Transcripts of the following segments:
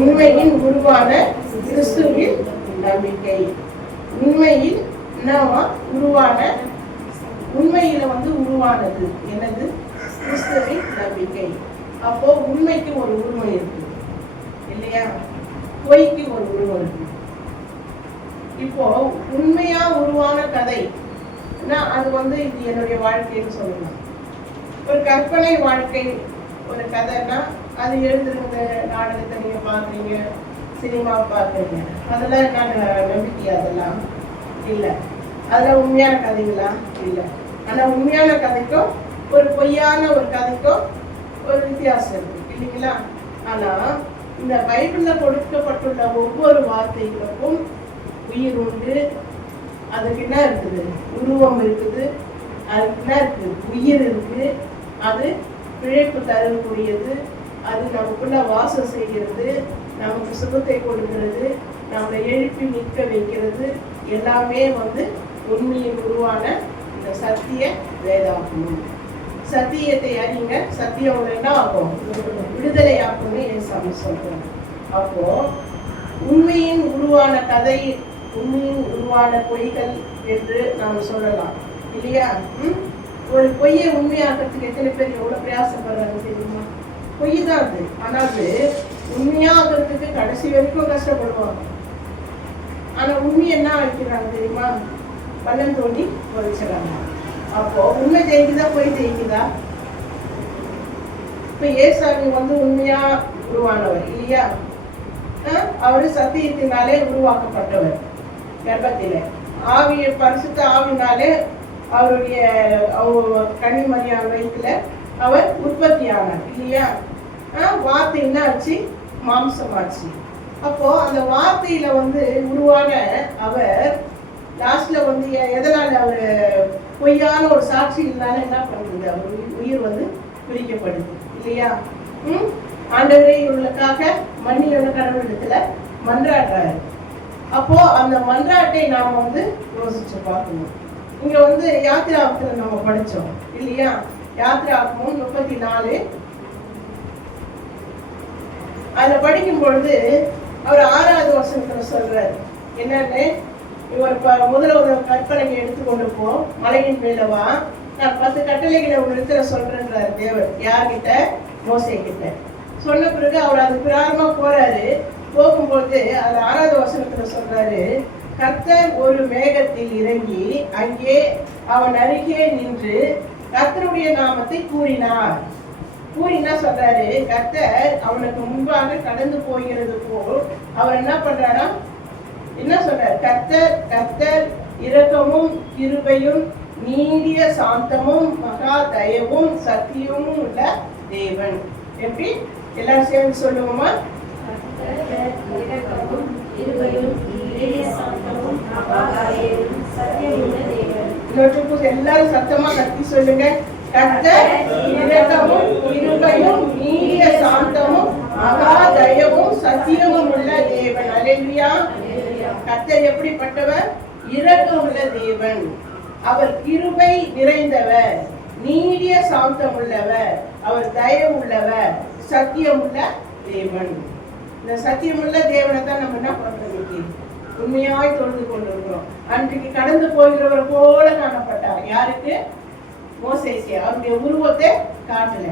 உண்மையின் உருவான கிறிஸ்துவில் நம்பிக்கை. உண்மையில் என்னவா உருவான, உண்மையில உருவானது என்னது? கிறிஸ்துவின் நம்பிக்கை. அப்போ உண்மைக்கு ஒரு உருவம் இருக்கு இல்லையா? பொய்க்கு ஒரு உருவம் இருக்கு. இப்போ உண்மையா உருவான கதை அது இது என்னுடைய வாழ்க்கைன்னு சொல்லலாம். ஒரு கற்பனை வாழ்க்கை ஒரு கதைன்னா அது எழுதுறத நாடகத்தை நீங்க பாக்குறீங்க, சினிமா பாக்குறீங்க, அதெல்லாம் என்ன நம்பிக்கை? அதெல்லாம் இல்லை. அதெல்லாம் உண்மையான கதைகளா? இல்லை. ஆனா உண்மையான கதைக்கும் ஒரு பொய்யான ஒரு கதைக்கும் ஒரு வித்தியாசம் இருக்கு இல்லைங்களா? ஆனா இந்த பைபிள்ல கொடுக்கப்பட்டுள்ள ஒவ்வொரு வார்த்தைகளுக்கும் உயிர் உண்டு. அதுக்கு என்ன இருக்குது? உருவம் இருக்குது. அதுக்கு என்ன இருக்கு? உயிர் இருக்கு. அது பிழைப்பு தரக்கூடியது. அது நமக்குள்ள வாசம் செய்கிறது, நமக்கு சுகத்தை கொடுக்கிறது, நம்மளை எழுப்பி நிற்க வைக்கிறது. எல்லாமே உண்மையின் உருவான இந்த சத்திய வேதாகமம். சத்தியத்தை அறிங்க, சத்தியம் உங்களை என்ன ஆகும்? விடுதலை ஆகும்னு ஏசாமி சொல்றாங்க. அப்போ உண்மையின் உருவான கதை, உண்மையின் உருவான பொய்கள் என்று நாம் சொல்லலாம் இல்லையா? ஒரு பொய்யை உண்மையாக்கிறதுக்கு எத்தனை பேர் எவ்வளவு பிரயாசப்படுறாங்க தெரியுமா? பொய் தான் அது. ஆனால் அது உண்மையாகிறதுக்கு கடைசி வரைக்கும் கஷ்டப்படுவாங்க. ஆனா உண்மை என்ன ஆகிக்கிறாங்க தெரியுமா? பள்ளம் தோண்டி பொறிச்சிடறாங்க. அப்போ உண்மை ஜெயிக்குதா பொய் ஜெயிக்குதா? இப்ப ஏசாமி உண்மையா உருவானவர் இல்லையா? அவரு சத்தியத்தினாலே உருவாக்கப்பட்டவர். கர்ப்பத்திலே ஆவிய பரிசுத்த ஆவினாலே அவருடைய கன்னிமரியாள் வயிற்றுல அவர் உற்பத்தி ஆனார் இல்லையா? வார்த்தை என்ன ஆச்சு? மாம்சமாச்சு. அப்போ அந்த வார்த்தையில உருவான அவர் லாஸ்ட்ல எதனால அவர் பொய்யான ஒரு சாட்சியினால என்ன பண்றது? அவர் உயிர் பிரிக்கப்படுது இல்லையா? ஆண்டவரே இவர்களுக்காக மண்ணில் கடவுளிடத்துல மன்றாடுறாரு. அப்போ அந்த மன்றாட்டை நாம யோசிச்சு பார்க்கணும். இங்க யாத்திராகத்துல நம்ம படிச்சோம் இல்லையா? யாத்திராகமும் 34 அதுல படிக்கும் பொழுது அவர் 6வது வசனத்துல சொல்றாரு என்னன்னு, முதல்ல ஒரு கற்பனையை எடுத்துக்கொண்டு போ, மலையின் மேலவா, நான் 10 கட்டளைகளை ஒரு இடத்துல சொல்றேன்றாரு தேவர். யார்கிட்ட? மோசே கிட்ட. சொன்ன பிறகு அவர் அது பிராரமா போறாரு. போகும்போது அது 6வது வசனத்துல சொல்றாரு, கர்த்தர் ஒரு மேகத்தில் இறங்கி அங்கே அவன் அருகே நின்று கர்த்தருடைய நாமத்தை கூறினார். கூறினா சொல்றாரு, கர்த்தர் அவனுக்கு முன்பாக கடந்து போகிறது போல் அவர் என்ன பண்றாரா? என்ன சொல்றாரு? கர்த்தர் கர்த்தர் இரக்கமும் கிருபையும் நீடிய சாந்தமும் மகா தயவும் சத்தியமும் உள்ள தேவன். எப்படி எல்லாரும் சேர்ந்து சொல்லுவோமா? எல்லாரும் சத்தமா கத்தி சொல்லுங்க. கர்த்தர் இரக்கமும் கிருபையும் நீடிய சாந்தமும் மகா தயவும் சத்தியமும் உள்ள தேவன். அல்லேலூயா. கர்த்தர் எப்படிப்பட்டவர்? இரக்கம் உள்ள தேவன். அவர் கிருபை நிறைந்தவர், நீடிய சாந்தம் உள்ளவர், அவர் தயவு உள்ளவர், சத்தியம் உள்ள தேவன். இந்த சத்தியமுள்ள தேவனை தான் நம்ம என்ன பண்றோம்? உண்மையாய் தொழுது கொண்டிருக்கிறோம். அன்றைக்கு கடந்து போகிறவர் போல காணப்பட்டார். யாருக்கு? மோசேக்கு. அவருடைய உருவத்தை காட்டல.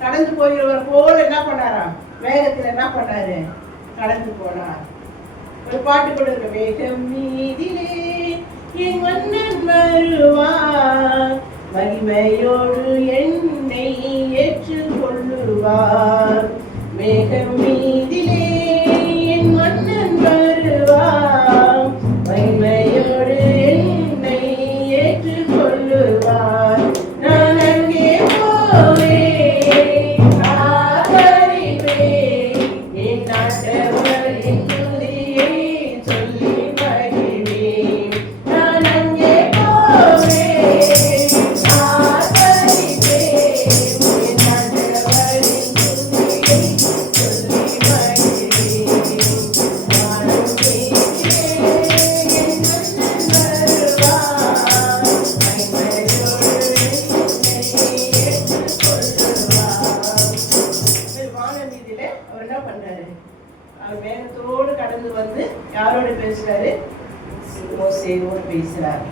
கடந்து போகிறவர் போல என்ன பண்ணாராம்? வேகத்துல என்ன பண்ணாரு? கடந்து போனார். ஒரு பாட்டு கொடுங்க. வேகம் மீதிலே என் மன்னன் வருவார், மகிமையோடு என்னை ஏற்றுக் கொள்ளுவார். மேகம் மீதிலே என் மன்னன் வருவார், மகிமையோடு என்னை ஏற்றுக் கொள்ளுவார். நான் அங்கே போவேன், ஆதரிப்பேன், என் ஆண்டவரின் துதியை சொல்லி மகிழ்வேன். நான் அங்கே போவேன், ஆதரிப்பேன், என் ஆண்டவரின் துதியை சொல்லி மகிழ்வேன். வானம் கேட்டேன், என் மன்னன் வருவார், மகிமையோடு என்னை ஏற்றுக் கொள்ளுவார். வானவீதியில அவர் என்ன பண்றாரு? அவர் மேகத்தோடு கடந்து வந்து யாரோட பேசுறாரு? மோசேயோடு பேசுறாரு.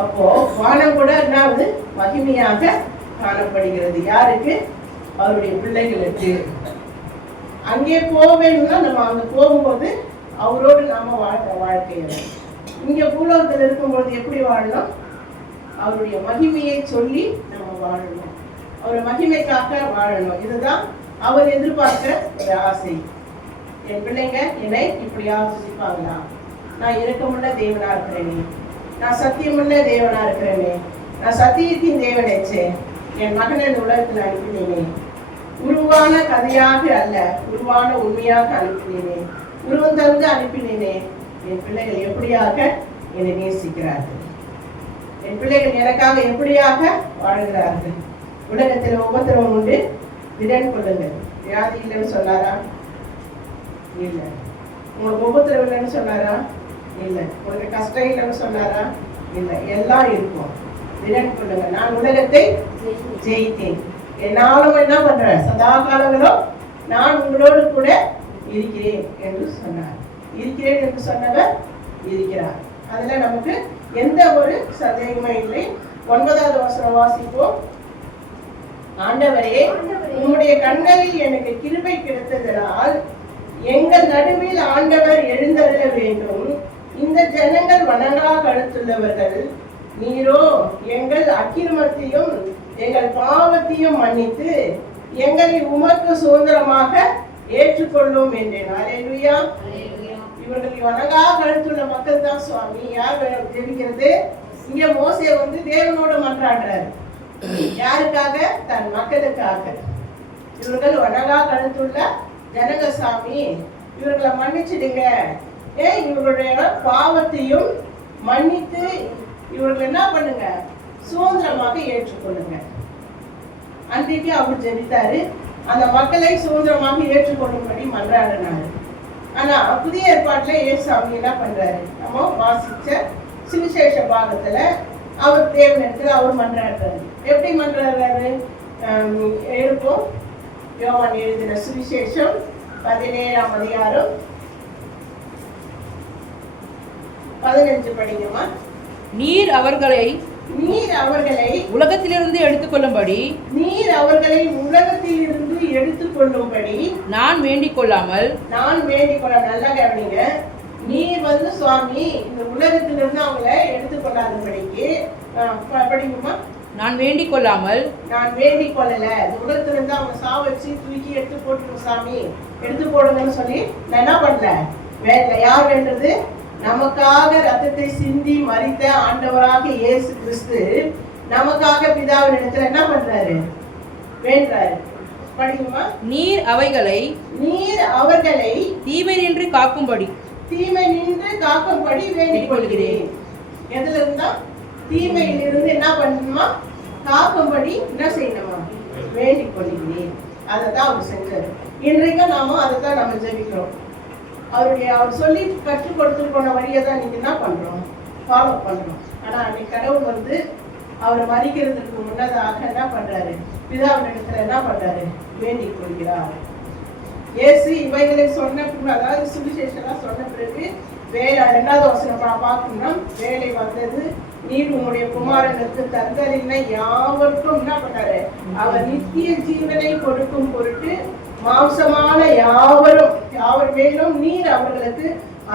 அப்போ வானம் கூட என்னாவது மகிமையாக காணப்படுகிறது. யாருக்கு? அவருடைய பிள்ளைகளுக்கு. அங்கே போவேன்னா நம்ம அங்க போகும்போது அவரோடு நாம வாழ்ற வாழ்க்கையில, இங்க பூலோகத்தில் இருக்கும்போது எப்படி வாழணும்? அவருடைய மகிமையை சொல்லி நம்ம வாழணும், அவருடைய மகிமைக்காக வாழணும். இதுதான் அவர் எதிர்பார்க்கிற ஒரு ஆசை. என் பிள்ளைங்க என்னை இப்படி ஆசிப்பாங்களா? நான் இரக்கமுள்ள தேவனா இருக்கிறேனே, நான் சத்தியமுள்ள தேவனா இருக்கிறேனே, நான் சத்தியத்தின் தேவனேச்சே, என் மகனை இந்த உலகத்தில் அனுப்பினேனே, உருவான கதையாக அல்ல உருவான உண்மையாக அனுப்பினேனே, உருவம் தந்து அனுப்பினேனே. என் பிள்ளைகள் எப்படியாக என்னை நேசிக்கிறார்கள், என் பிள்ளைகள் எனக்காக எப்படியாக வாழ்கிறார்கள். உலகத்தில் உபத்திரவம் உண்டு, திடன் கொள்ளுங்கள். வியாதி இல்லைன்னு சொன்னாரா? இல்லை. உங்களுக்கு உபத்திரவம் இல்லைன்னு சொன்னாரா? இல்லை. உங்களுக்கு கஷ்டம் இல்லைன்னு சொன்னாரா? இல்லை. எல்லாம் இருக்கும். திடன் கொள்ளுங்க, நான் உலகத்தை ஜெயித்தேன், என்னாலும் என்ன பண்றேன், சதா காலங்களும் நான் உங்களோடு கூட இருக்கிறேன் என்று சொன்னார். இருக்கிறேன் என்று சொன்னவர் இருக்கிறார். அதுல நமக்கு எந்த ஒரு சந்தேகமும் இல்லை. 9வது வசனம் வாசிப்போம். ஆண்டவரே, உம்முடைய கண்களில் எனக்கு கிருபை கிடைத்ததனால் எங்கள் நடுவில் ஆண்டவர் எழுந்தருள வேண்டும். இந்த ஜனங்கள் வணங்கா கழுத்துள்ளவர்கள், நீரோ எங்கள் அக்கிரமத்தையும் எங்கள் பாவத்தையும் மன்னித்து எங்களை உமக்கு சுதந்திரமாக ஏற்றுக்கொள்ளும் என்றேன். அல்லேலூயா. இவர்கள் வணங்கா கழுத்துள்ள மக்கள் தான் சுவாமி. யார் ஜெபிக்கிறது? இங்க மோசே வந்து தேவனோட மன்றாடுறாரு. யாருக்காக? தன் மக்களுக்காக. இவர்கள் வணங்கா கழுத்துள்ள ஜனங்க சாமி, இவர்களை மன்னிச்சிடுங்க, இவர்களுடைய பாவத்தையும் மன்னித்து இவர்கள் என்ன பண்ணுங்க, சுதந்திரமாக ஏற்றுக்கொள்ளுங்க. அன்றைக்கு அவர் ஜெபித்தாரு, அந்த மக்களை சுதந்திரமாக ஏற்றுக்கொள்ளும்படி மன்றாடினாரு. ஆனா புதிய ஏற்பாட்டுல ஏசாமி என்ன பண்றாரு? நம்ம வாசிச்ச சுவிசேஷ பாகத்துல அவர் தேவனிடத்துல அவர் மன்றாடுறாரு. எப்படி மன்றாடுறாரு? எழுப்போம். யோவான் எழுதின சுவிசேஷம் 17ஆம் அதிகாரம் 15 படிங்கம்மா. நீர் அவர்களை உலகத்திலிருந்து எடுத்துக்கொள்ளும்படி நான் வேண்டிக் கொள்ளாமல் நல்லா கவனிங்க. நீர் வந்து சுவாமி இந்த உலகத்திலிருந்து அவங்கள எடுத்துக்கொள்ளாதபடிக்கு படிக்குமா? நான் வேண்டிக் கொள்ளாமல் நான் வேண்டிக் கொள்ளல, இந்த உலகத்துல இருந்து அவங்க சாவச்சு தூக்கி எடுத்து போட்டுருவோம் சாமி, எடுத்து போடுங்கன்னு சொல்லி நான் என்ன பண்ணல, வேண்டல. யார் வேண்டது? நமக்காக ரத்தத்தை சிந்தி மரித்த ஆண்டவராக இயேசு கிறிஸ்து நமக்காக பிதாவின் இடத்துல என்ன பண்றாரு? வேண்டாரு. படிக்குமா? நீர் அவர்களை தீமை நின்று காக்கும்படி வேண்டிக் கொள்கிறேன். எதுல இருந்தா? தீமையிலிருந்து என்ன பண்ணணுமா? காக்கும்படி என்ன செய்யணுமா? வேண்டிக் கொள்கிறேன். அதைதான் அவர் செஞ்சாரு. இன்றைக்கு நாம அதைத்தான் நம்ம ஜெபிக்கிறோம். அவர் சொல்லி கற்றுக் கொடுத்து போன வழியை தான் இன்னைக்கு என்ன பண்றோம்? ஃபாலோ பண்றோம். ஆனா அன்னைக்கு கடவுள் வந்து அவர் மறிக்கிறதுக்கு முன்னதாக என்ன பண்றாரு? பிதாவின் இடத்துல என்ன பண்றாரு? வேண்டிக் கொள்கிறார். இயேசு இவைகளை சொன்ன, அதாவது சுவிசேஷம் சொன்ன பிறகு வேலை 2வது வசனம் பார்க்கணும்னா, வேலை வந்தது, நீர் உங்களுடைய குமாரனுக்கு தந்தலின யாவருக்கும் என்ன பண்ணாரு? அவர் நித்திய ஜீவனை கொடுக்கும் பொருட்டு மாம்சமான யாவர் மேலும் நீர் அவர்களுக்கு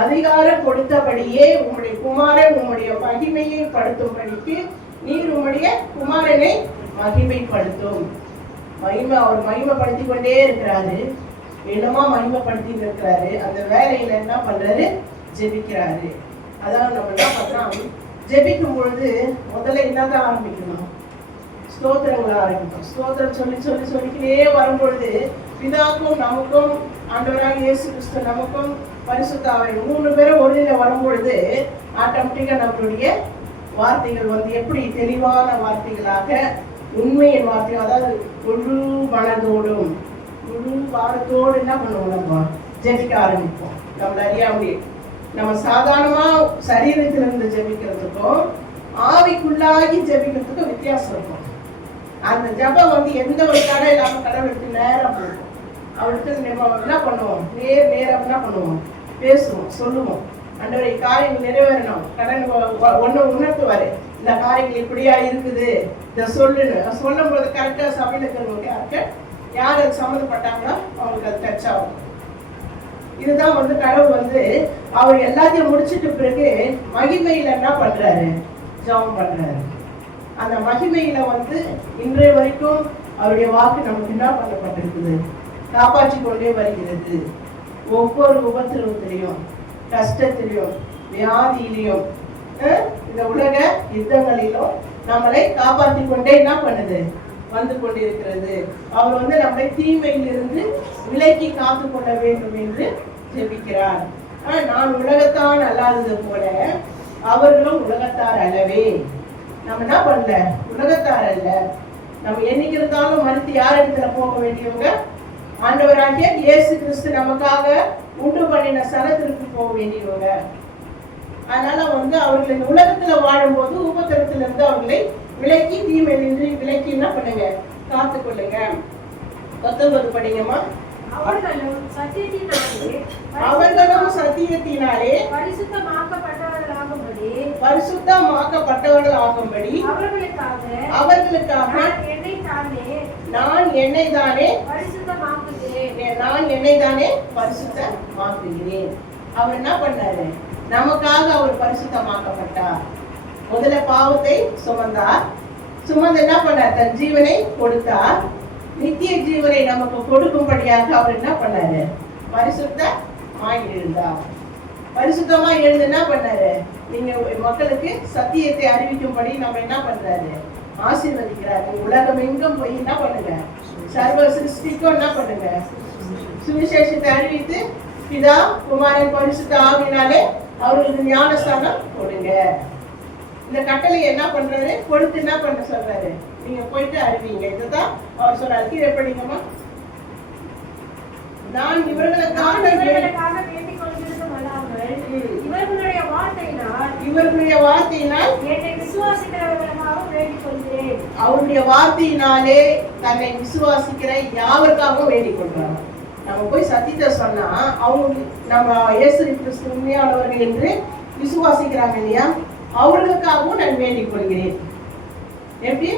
அதிகாரம் கொடுத்தபடியே உம்முடைய குமாரன் உம்முடைய மகிமையை படுத்தும்படிக்கு நீர் உம்முடைய குமாரனை மகிமைப்படுத்தும். அவர் மகிமைப்படுத்தி கொண்டே இருக்கிறாரு. என்னமா மகிமைப்படுத்தி இருக்கிறாரு. அந்த வேலையில என்ன பண்றாரு? ஜெபிக்கிறாரு. அதாவது நம்ம என்ன பண்றோம்? ஜெபிக்கும் பொழுது முதல்ல என்னதான் ஆரம்பிக்கணும்? ஸ்தோத்திரங்களை ஆரம்பிக்கும். ஸ்தோத்திரம் சொல்லி சொல்லி சொல்லிக்கிட்டே வரும்பொழுது பிதாக்கும் நமக்கும் ஆண்டவராக இயேசு கிறிஸ்து நமக்கும் பரிசுத்த ஆவி 3 பேரும் ஒருநிலை வரும்பொழுது ஆட்டோமேட்டிக்கா நம்மளுடைய வார்த்தைகள் வந்து எப்படி தெளிவான வார்த்தைகளாக, உண்மையின் வார்த்தை, அதாவது முழு மனதோடும் முழு பாரத்தோடு என்ன பண்ணுவோம்? நம்ம ஜெபிக்க ஆரம்பிப்போம். நம்மள அறியாமலே நம்ம சாதாரணமா சரீரத்திலிருந்து ஜெபிக்கிறதுக்கும் ஆவிக்குள்ளாகி ஜெபிக்கிறதுக்கும் வித்தியாசம் இருக்கும். அந்த ஜபம் வந்து எந்த ஒரு கடை இல்லாம கடவுளுக்கு நேரம் போகும். அவருக்கு நம்ம என்ன பண்ணுவோம், நேரம் என்ன பண்ணுவோம், பேசுவோம், சொல்லுவோம். ஆண்டவரை காரியங்கள் நிறைவேறணும், கடன் ஒன்று உணர்த்துவாரு, இந்த காரியங்கள் இப்படியா இருக்குது, இதை சொல்லுன்னு சொல்லும் போது கரெக்டாக சபையில் இருக்கிறவங்க யார் அது சம்மந்தப்பட்டாங்களோ அவங்களுக்கு அது டச் ஆகும். இதுதான் வந்து கடவுள் வந்து அவர் எல்லாத்தையும் முடிச்சிட்டு பிறகு மகிமையில என்ன பண்றாரு, ஜெபம் பண்றாரு. அந்த மகிமையில வந்து இன்றைய வரைக்கும் அவருடைய வாக்கு நமக்கு என்ன பண்ணப்பட்டிருக்குது, காப்பாற்றி கொண்டே வருகிறது. ஒவ்வொரு உபத்திரவத்திலையும், கஷ்டத்திலையும், வியாதியிலையும், இந்த உலக யுத்தங்களிலும் நம்மளை காப்பாற்றி கொண்டே என்ன பண்ணுது, வந்து கொண்டிருக்கிறது. அவர் வந்து நம்மை தீமையிலிருந்து விலக்கி காத்து கொள்ள வேண்டும் என்று ஜெபிக்கிறார். நான் உலகத்தான் அல்லாதது போல அவர்களும் உலகத்தார் அல்லவே. நம்ம என்ன பண்ணல, உலகத்தார் அல்ல. நம்ம என்னைக்கு இருந்தாலும் மறுத்து யார் இடத்துல போக வேண்டியவங்க, ஆண்டவராகிய இயேசு கிறிஸ்து நமக்காக உண்டு பண்ணின ஸ்தலத்திற்கு போக வேண்டியவங்க. அதனால வந்து அவர்கள் இந்த உலகத்துல வாழும்போது உபத்திரத்துல இருந்து அவர்களை விலக்கி, தீமையிலிருந்து விலக்கி என்ன பண்ணுங்க, காத்து கொள்ளுங்க. 19 படிங்கம்மா. அவர்களும் சத்தியத்தினாலே பரிசுத்தமாக்கப்பட்டவர்களாகும்படி அவர்களுக்காக நான் என்னை தானே பரிசுத்தமாக்குகிறேன். அவர் என்ன பண்ணாரு, நமக்காக அவர் பரிசுத்தமாக்கப்பட்டார். முதல்ல பாவத்தை சுமந்தார், சுமந்து என்ன பண்ணார், தன் ஜீவனை கொடுத்தார். நித்திய ஜீவனை நமக்கு கொடுக்கும்படியாக அவர் என்ன பண்ணாரு, பரிசுத்தமாய் எழுந்தார். பரிசுத்தமாய் எழுந்து என்ன பண்ணாரு, நீங்க மக்களுக்கு சத்தியத்தை அறிவிக்கும்படி நம்ம என்ன பண்றாரு, ஆசீர்வதிக்கிறாரு. உலகம் எங்கும் போய் என்ன பண்ணுங்க, சர்வ சிருஷ்டிக்கும் என்ன பண்ணுங்க, சுவிசேஷத்தை அறிவித்து பிதா குமாரன் பரிசுத்த ஆவியினாலே அவர்களுக்கு ஞானஸ்தானம் கொடுங்க. இந்த கட்டளை என்ன பண்றாரு, கொடுத்து என்ன பண்ண சொல்றாரு, நீங்க போயிட்டு அறிவிங்க. இதுதான் அவர் சொல்றாரு. கீழே படிங்கம்மா. நான் இவர்களுக்காக வேண்டிக் கொள்கிறதும் அல்லாமல் இவர்களுடைய வார்த்தையினால் என்னை விசுவாசிக்கிறவர்களுக்காகவும் வேண்டிக் கொள்கிறேன். அவருடைய வார்த்தையினாலே தன்னை விசுவாசிக்கிற யாவருக்காகவும் வேண்டிக் கொள்றாங்க. நம்ம போய் சத்தியத்தை சொன்னா அவங்க நம்ம இயேசு கிறிஸ்து உண்மையானவர்கள் என்று விசுவாசிக்கிறாங்க இல்லையா, அவர்களுக்காகவும் நான் வேண்டிக் கொள்கிறேன். எப்படி,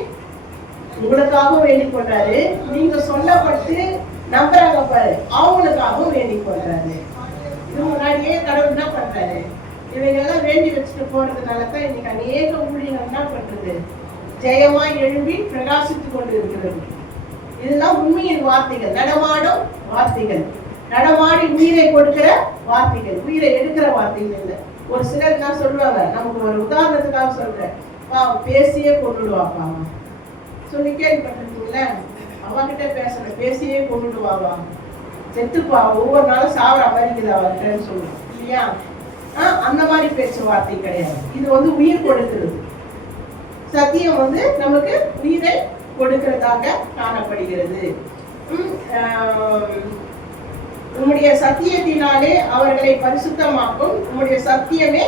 உங்களுக்காகவும் வேண்டிக் கொள்றாரு, நீங்க சொல்லப்பட்டு நம்புறாங்க பாரு, அவங்களுக்காகவும் வேண்டிக் கொள்றாரு. இது முன்னாடியே கடவுள் என்ன பண்றாரு, இவைகள்லாம் வேண்டி வச்சுட்டு போறதுனாலதான் இன்னைக்கு அநேக ஊழியர்கள் என்ன பண்றது, ஜெயமா எழும்பி பிரகாசித்துக் கொண்டு இருக்கிறது. இதெல்லாம் உண்மையின் வார்த்தைகள், நடமாடும் வார்த்தைகள், நடமாடி உயிரை கொடுக்கிற வார்த்தைகள், உயிரை எடுக்கிற வார்த்தைகள் இல்லை. ஒரு சிலர் தான் சொல்லுவாங்க, நமக்கு ஒரு உதாரணத்துக்காக சொல்றேன், பேசியே கொண்டுடுவாப்பா சொல்லி கேள்விப்பட்டிருக்கீங்கள, அவகிட்ட பேசுறேன், பேசியே கொண்டுடுவாவா, செத்துப்பா, ஒவ்வொரு நாளும் சாவர மாதிரி அவர்கிட்டன்னு சொல்லுவோம் இல்லையா. அந்த மாதிரி பேச்சுவார்த்தை கிடையாது. இது வந்து உயிர் கொடுக்கிறது. சத்தியம் வந்து நமக்கு உயிரை கொடுக்கிறதாக காணப்படுகிறது. உம்முடைய சத்தியத்தினாலே அவர்களை பரிசுத்தமாக்கும். உம்முடைய சத்தியமே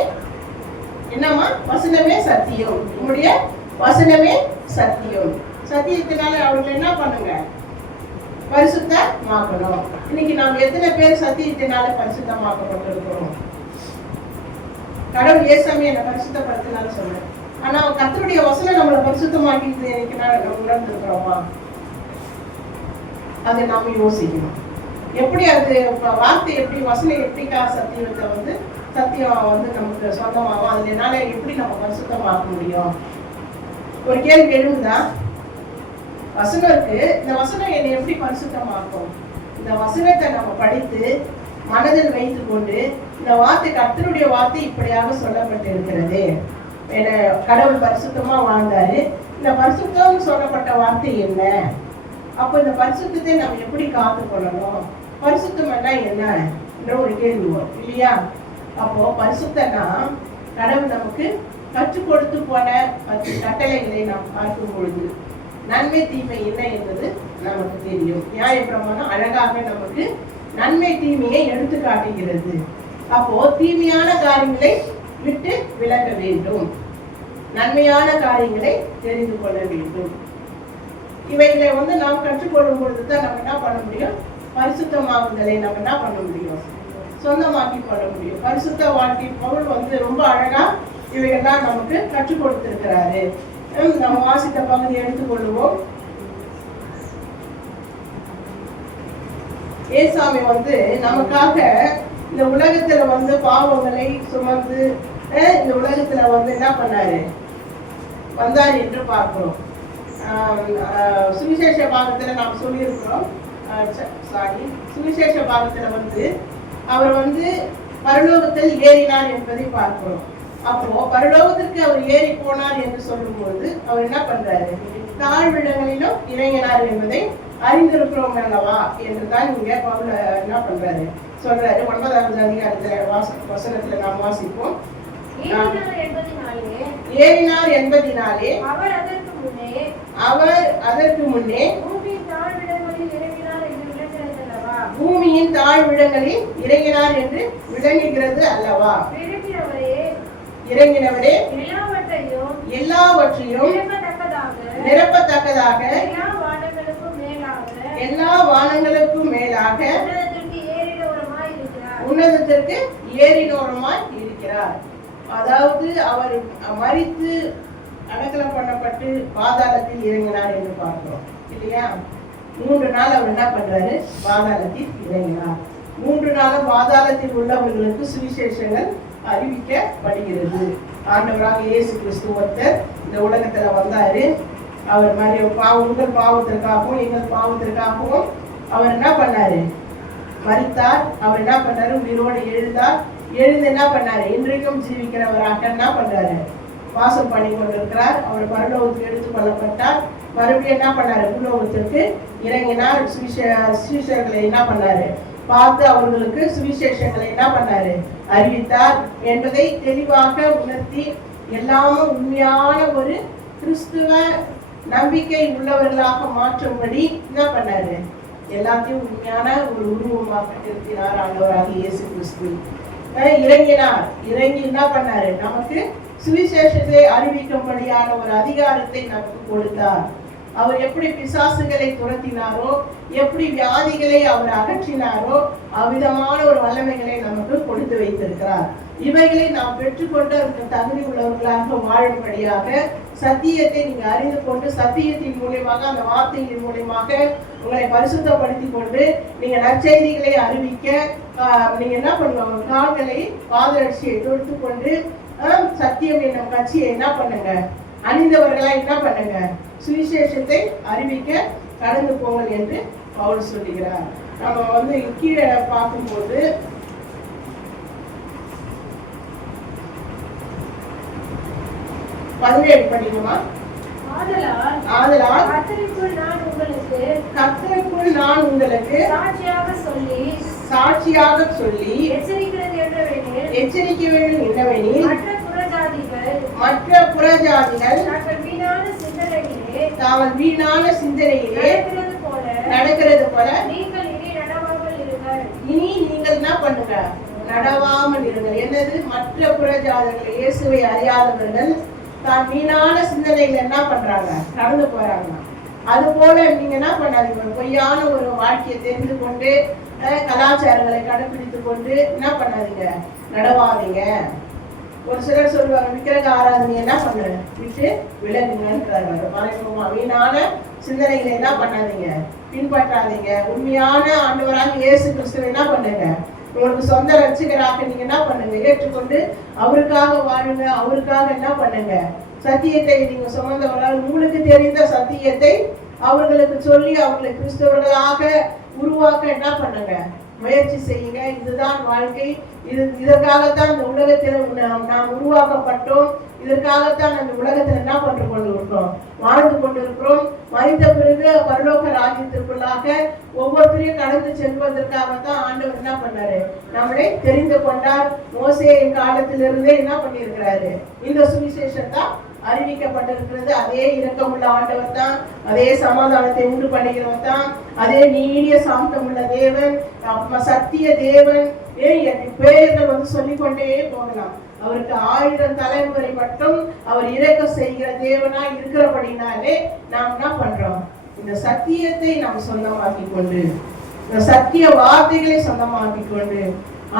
என்னம்மா, வசனமே சத்தியம். உம்முடைய வசனமே சத்தியம். சத்தியத்தினால அவர்களை என்ன பண்ணுங்க, பரிசுத்தமாக்கணும். இன்னைக்கு நாம் எத்தனை பேர் சத்தியத்தினால பரிசுத்தமாக்கப்பட்டிருக்கிறோம்? கடவுள் ஏசாமி என்னை பரிசுத்தப்படுத்தினால சொல்றேன். ஆனா கர்த்தருடைய வசனம் நம்மளை பரிசுத்தமாக்கிட்டு நம்ம உணர்ந்திருக்கிறோமா? அதை நாம யோசிக்கணும். எப்படி அது வார்த்தை, எப்படி வசனம், எப்படிக்கா சத்தியத்தை வந்து சத்தியம் வந்து நமக்கு சொந்தமாகும், அதனால எப்படி நம்ம பரிசுத்தமாக்க முடியும்? ஒரு கேள்வி எழுதுதா? வசனம் இருக்கு, இந்த வசனம் என்னை எப்படி பரிசுத்தமாக்கும்? இந்த வசனத்தை நம்ம படித்து மனதில் வைத்துக் கொண்டு, இந்த வார்த்தை கர்த்தருடைய வார்த்தை இப்படியாக சொல்லப்பட்டு இருக்கிறது, கடவுள் பரிசுத்தமா வாழ்ந்தாரு, இந்த பரிசுத்தம் சொல்லப்பட்ட வார்த்தை என்ன? அப்போ இந்த பரிசுத்தத்தை நம்ம எப்படி காத்து கொள்ளணும்? பரிசுத்தம் என்ன என்ற ஒரு கேள்வி வரும் இல்லையா? அப்போ பரிசுத்தம்னா கடவுள் நமக்கு கற்றுக் கொடுத்து போன 10 கட்டளைகளை நாம் பார்க்கும் பொழுது நன்மை தீமை என்ன என்பது நமக்கு தெரியும். நியாயப்பிரமாணம் அழகாக நமக்கு நன்மை தீமையை எடுத்து காட்டுகிறது. அப்போ தீமையான காரியங்களை விட்டு விலக வேண்டும், நன்மையான காரியங்களை தெரிந்து கொள்ள வேண்டும். இவைகளை வந்து நாம் கற்றுக்கொள்ளும் பொழுதுதான் நம்ம என்ன பண்ண முடியும், பரிசுத்தமாகுதலை நம்ம என்ன பண்ண முடியும்? சொந்தமாக்கி கொள்ள முடியும். பரிசுத்த வாழ்க்கை பவுல் வந்து ரொம்ப அழகா இவையெல்லாம் நமக்கு கற்றுக் கொடுத்திருக்கிறாரு. நம்ம வாசித்த பகுதியை எடுத்துக்கொள்வோம். ஏசாமி வந்து நமக்காக இந்த உலகத்துல வந்து பாவங்களை சுமந்து இந்த உலகத்துல வந்து என்ன பண்ணாரு, வந்தார் என்று பார்க்கிறோம். சுவிசேஷ பாகத்துல நாம் சொல்லியிருக்கிறோம். சுவிசேஷ பாகத்துல வந்து அவர் வந்து பரலோகத்தில் ஏறினார் என்பதை பார்க்கிறோம். அப்போ பரலோகத்திற்கு அவர் ஏறி போனார் என்று சொல்லும்போது அவர் என்ன பண்றாரு, தாழ்விடங்களிலும் இறங்கினார் என்பதை அறிந்திருக்கிறோம் அல்லவா என்றுதான் இங்க பவுல் என்ன பண்றாரு சொல்றாரு. 9வது அதிகாரத்துல வசனத்துல நாம் வாசிப்போம். ஏறினார் என்பதினாலே அவர் அதற்கு முன்னே பூமியின் தாழ்விடங்களில் இறங்கினார் என்று விளங்குகிறது அல்லவா? இறங்கினவரே எல்லாவற்றையும் நிரப்பத்தக்கதாக எல்லா வானங்களுக்கும் மேலாக உன்னதத்திற்கு ஏறினோரமாய் இருக்கிறார். அதாவது அவர் மரித்து அடக்கலம் பண்ணப்பட்டு பாதாளத்தில் இறங்கினார் என்று பார்க்கிறோம் இல்லையா? 3 நாள் அவர் என்ன பண்றாரு, பாதாளத்தில் இறங்கினார். 3 நாளும் பாதாளத்தில் உள்ளவர்களுக்கு சுவிசேஷங்கள் அறிவிக்கப்படுகிறது. ஆண்டவராக இயேசு கிறிஸ்து ஒருத்தர் இந்த உலகத்துல வந்தாரு. அவர் மாதிரி உங்கள் பாவத்திற்காகவும் எங்கள் பாவத்திற்காகவும் அவர் என்ன பண்ணாரு, மரித்தார். அவர் என்ன பண்ணாரு, உயிரோடு எழுந்தார். எழுந்து என்ன பண்ணாரு, இன்றைக்கும் ஜீவிக்கிறவராக என்ன பண்றாரு, வாசம் பண்ணி கொண்டிருக்கிறார். அவர் பரலோகத்துக்கு எடுத்துக் கொள்ளப்பட்டார். மறுபடியும் என்ன பண்ணாரு, பூலோகத்திற்கு இறங்கினார். சுவிசேஷங்களை என்ன பண்ணாரு, பார்த்து அவர்களுக்கு சுவிசேஷங்களை என்ன பண்ணாரு, அறிவித்தார் என்பதை தெளிவாக உணர்த்தி எல்லாமும் உண்மையான ஒரு கிறிஸ்துவ நம்பிக்கை உள்ளவர்களாக மாற்றும்படி என்ன பண்ணாரு, எல்லாத்தையும் உண்மையான ஒரு உருவமாக நிறுத்தினார் ஆண்டவராக இயேசு கிறிஸ்து. இறங்கினார். இறங்கி என்ன பண்ணாரு, நமக்கு சுவிசேஷத்தை அறிவிக்கும்படியான ஒரு அதிகாரத்தை நமக்கு கொடுத்தார். அவர் எப்படி பிசாசுகளை துரத்தினாரோ, எப்படி வியாதிகளை அவர் அகற்றினாரோ, அவ்விதமான ஒரு வல்லமைகளை நமக்கு கொடுத்து வைத்திருக்கிறார். இவைகளை நாம் பெற்றுக்கொண்டு அதற்கு தகுதி உள்ளவர்களாக வாழும்படியாக சத்தியத்தை நீங்க அறிந்து கொண்டு சத்தியத்தின் மூலியமாக அந்த வார்த்தையின் மூலியமாக உங்களை பரிசுத்தப்படுத்தி கொண்டு நீங்க நற்செய்திகளை அறிவிக்க நீங்க என்ன பண்ணுவாங்க, கால்களை பாதரட்சியை தொடுத்து கொண்டு சத்தியம் என்னும் கட்சியை என்ன பண்ணுங்க, அணிந்தவர்களா என்ன பண்ணுங்க, சுவிசேஷத்தை அறிவிக்க கடந்து போங்கள் என்று பவுல் சொல்லுகிறார். நம்ம வந்து கீழே பார்க்கும்போது 17 படிக்குமா? ஆதலால் கர்த்தருக்குள் நான் உங்களுக்கு சாட்சியாக சொல்லி எச்சரிக்க வேண்டும் என்னவெனில் மற்ற புறஜாதிகள் தாங்கள் வீணான சிந்தனையிலே நடக்கிறது போல இனி நீங்கள் என்ன பண்ணுங்க, நடவாமல் இருங்கள். என்னது, மற்ற புறஜாதிகள் இயேசுவை அறியாதவர்கள் தான் வீணான சிந்தனைகள் என்ன பண்றாங்க, நடந்து போறாங்க. அது போல நீங்க என்ன பண்ணாதீங்க, பொய்யான ஒரு வாழ்க்கையை தெரிந்து கொண்டு கலாச்சாரங்களை கடைபிடித்து கொண்டு என்ன பண்ணாதீங்க, நடவாதீங்க. ஒரு சிலர் சொல்லுவாங்க, விக்கிரக ஆராதனை என்ன பண்ண விட்டு விலகுங்கன்றாங்க. மறைமுகமா வீணான சிந்தனைகளை என்ன பண்ணாதீங்க, பின்பற்றாதீங்க. உண்மையான ஆண்டவராக இயேசு கிறிஸ்துவை என்ன பண்ணுங்க, உங்களுக்கு சொந்த ரட்சகராக நீங்க என்ன பண்ணுங்க, ஏற்றுக்கொண்டு அவருக்காக வாழுங்க. அவருக்காக என்ன பண்ணுங்க, சத்தியத்தை நீங்க சுமந்தவர்களால் உங்களுக்கு தெரிந்த சத்தியத்தை அவர்களுக்கு சொல்லி அவர்களை கிறிஸ்தவர்களாக உருவாக்க என்ன பண்ணுங்க, முயற்சி செய்யுங்க. இதுதான் வாழ்க்கை. இதற்காகத்தான் இந்த உலகத்தில் நாம் உருவாக்கப்பட்டோம். இதற்காகத்தான் அந்த உலகத்தில் என்ன பண்ணி கொண்டு இருக்கிறோம், வாழ்ந்து கொண்டிருக்கிறோம். மனித பிறகு பரலோக ராஜ்யத்திற்குள்ளாக ஒவ்வொருத்தரையும் கடந்து செல்வதற்காகத்தான் ஆண்டவர் என்ன பண்ணாரு, நம்மளை தெரிந்து கொண்டார். மோசேயின் காலத்திலிருந்தே என்ன பண்ணியிருக்கிறாரு, இந்த சுவிசேஷத்தை அறிவிக்கப்பட்டிருக்கிறது. அதே இரக்கமுள்ள ஆண்டவர் தான், அதே சமாதானத்தை உண்டு பண்ணுகிறவர் தான், அதே நீடிய சாந்தம் உள்ள தேவன், சத்திய தேவன். பேர்கள் வந்து சொல்லிக்கொண்டே போகலாம். அவருக்கு 1000 தலைமுறை மட்டும் அவர் இரக்கம் செய்கிற தேவனா இருக்கிறபடினாலே நாம் என்ன பண்றோம், இந்த சத்தியத்தை நாம் சொந்தமாக்கி கொண்டு இந்த சத்திய வார்த்தைகளை சொந்தமாக்கிக் கொண்டு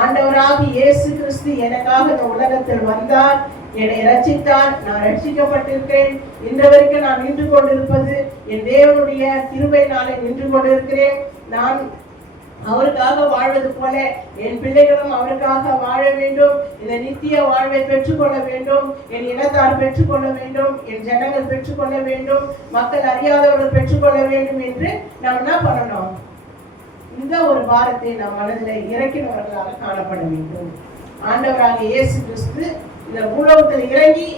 ஆண்டவராக இயேசு கிறிஸ்து எனக்காக இந்த உலகத்தில் வந்தார், என்னை ரட்சித்தார், நான் ரட்சிக்கப்பட்டிருக்கிறேன். இன்று வரைக்கும் நான் நின்று கொண்டிருப்பது என் தேவனுடைய கிருபையினாலே நின்று கொண்டிருக்கிறேன். நான் அவருக்காக வாழ்வது போல என் பிள்ளைகளும் அவருக்காக வாழ வேண்டும். இந்த நித்திய வாழ்வை பெற்றுக்கொள்ள வேண்டும். என் இனத்தார் பெற்றுக்கொள்ள வேண்டும். என் ஜனங்கள் பெற்றுக்கொள்ள வேண்டும். மக்கள் அறியாதவர்கள் பெற்றுக்கொள்ள வேண்டும் என்று நாம் என்ன பண்ணணும்? இந்த ஒரு பாரத்தை நம் மனதில் இறக்கினவர்களாக காணப்பட வேண்டும். ஆண்டவராக இயேசு கிறிஸ்து இந்த பூலோகத்தில் இறங்கி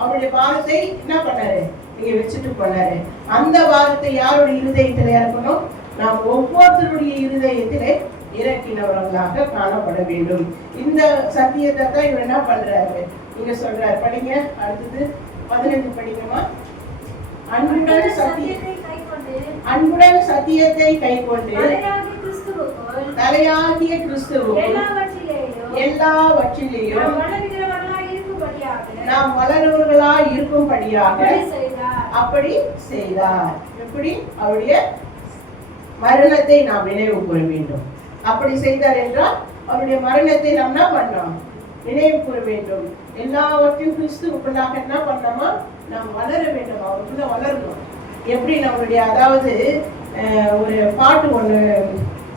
அவருடைய பாரத்தை என்ன பண்ணாரு? இங்க வச்சுட்டு போனாரு. அந்த பாரத்தை யாருடைய இருதயத்தில் இறக்கணும்? நாம் ஒவ்வொருத்தருடைய இருதயத்திலே இறக்கினவர்களாக காணப்பட வேண்டும். இந்த சத்தியத்தை தான் இவர் என்ன பண்றாரு? இங்க சொல்றாரு, படிங்க. அடுத்தது 15 படிங்கம்மா. அன்புடன் சத்தியத்தை கைக்கொண்டு தலையாகிய கிறிஸ்துவுக்குள் எல்லாவற்றிலேயும் நாம் வளருவர்களாய் இருக்கும்படியாக அப்படி செய்தார். எப்படி? அவருடைய மரணத்தை நாம் நினைவு கூற வேண்டும். அப்படி செய்தார் என்றால் அவருடைய மரணத்தை நாம் என்ன பண்ணோம்? நினைவு கூற வேண்டும். எல்லாவற்றையும் கிறிஸ்துவுக்குள்ளாக என்ன பண்ணோமா? நாம் வளர வேண்டும். அவருக்குள்ள வளரணும். எப்படி நம்மளுடைய, அதாவது ஒரு பாட்டு ஒன்று,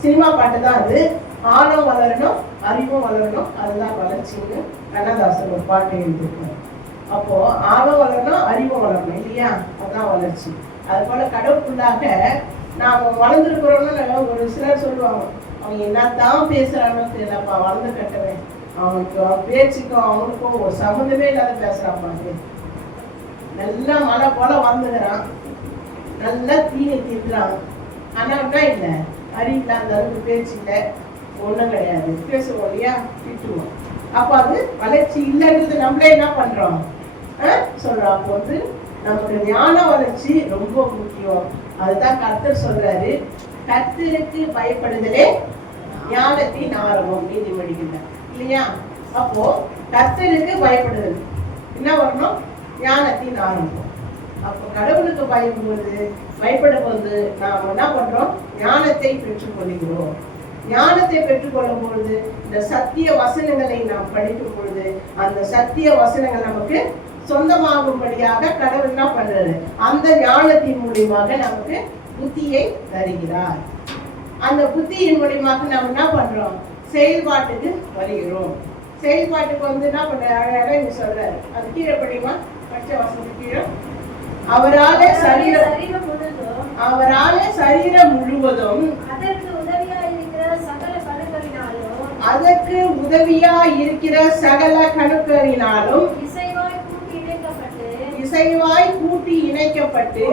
சினிமா பாட்டு தான் அது, ஆழம் வளரணும் அறிவும் வளரணும், அதுதான் வளர்ச்சின்னு கண்ணதாசன் ஒரு பாட்டு எழுதியிருக்கோம். அப்போ ஆழம் வளரணும் அறிவும் வளரணும் இல்லையா? அதுதான் வளர்ச்சி. அது போல கடவுளுக்குள்ளாக நாம் வளர்ந்துருக்கிறோம்னு ஒரு சிலர் சொல்லுவாங்க, அவங்க என்னத்தான் பேசுறாங்கன்னு தெரியலப்பா, வளர்ந்து கட்டவே அவனுக்கு பேச்சுக்கும் அவனுக்கும் ஒரு சம்மந்தமே இல்லாத பேசுறாப்பாங்க. நல்லா மழை போல வந்துடுறான், நல்லா தீனி தீர்க்கிறான். ஆனா என்ன இல்லை, அறிவில்லை, அந்த அளவுக்கு பேச்சு இல்லை, ஒன்றும் கிடையாது. பேசுவோம் இல்லையா, திட்டுவோம். அப்போ அது வளர்ச்சி இல்லைன்றது நம்மளே என்ன பண்றோம் சொல்றோம். அப்போ வந்து நமக்கு ஞான வளர்ச்சி ரொம்ப முக்கியம். அதுதான் கர்த்தர் சொல்றாரு, கர்த்தருக்கு பயப்படுதலே ஞானத்தின் ஆரம்பம். நீதிமொழிகள் இல்லையா? அப்போ கர்த்தருக்கு பயப்படுதல் என்ன வரணும்? ஞானத்தின் ஆரம்பம். அப்போ கடவுளுக்கு பயப்படும் போது நாம் என்ன பண்றோம்? ஞானத்தை பெற்றுக்கொள்கிறோம். ஞானத்தை பெற்றுக்கொள்ளும் பொழுது இந்த சத்திய வசனங்களை நாம் படிக்கும் பொழுது அந்த சத்திய வசனங்கள் நமக்கு சொந்தமாகும்படியாக கடவுள் என்ன பண்றாரு? அந்த ஞானத்தின் மூலியமாக நமக்கு புத்தியை தருகிறார். அந்த புத்தியின் மூலியமாக நாம் என்ன பண்றோம்? செயல்பாட்டுக்கு வருகிறோம். செயல்பாட்டுக்கு வந்து என்ன பண்ற? அழகாக இங்க சொல்றாரு. அது கீழே படிமா, பச்ச வசனம் கீழே. அவராலே சரீரம் முழுவதும் அதற்கு உதவியா இருக்கிற சகல கணுக்களினாலும் இசைவாய் கூட்டி இணைக்கப்பட்டு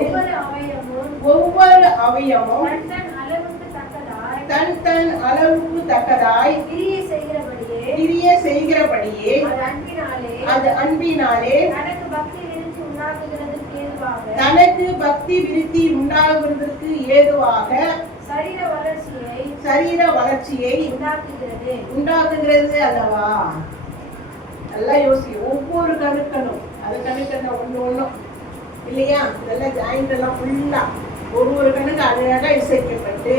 ஒவ்வொரு அவயமும் தன் தன் அளவுக்கு தக்கதாய் கிரிய செய்கிறபடியே அது அன்பினாலே தனக்கு பக்தி விருத்தி உண்டாகுவதற்கு ஏதுவாக சரீர வளர்ச்சியை உண்டாக்குகிறது அல்லவா? எல்லாம் யோசி. ஒவ்வொரு கணுக்களும் அது கணுக்கணும் ஒண்ணு ஒண்ணும் இல்லையா? இதெல்லாம் ஜாயிண்ட் எல்லாம் ஃபுல்லா ஒரு கணுக்கு அழகா இசைக்கப்பட்டு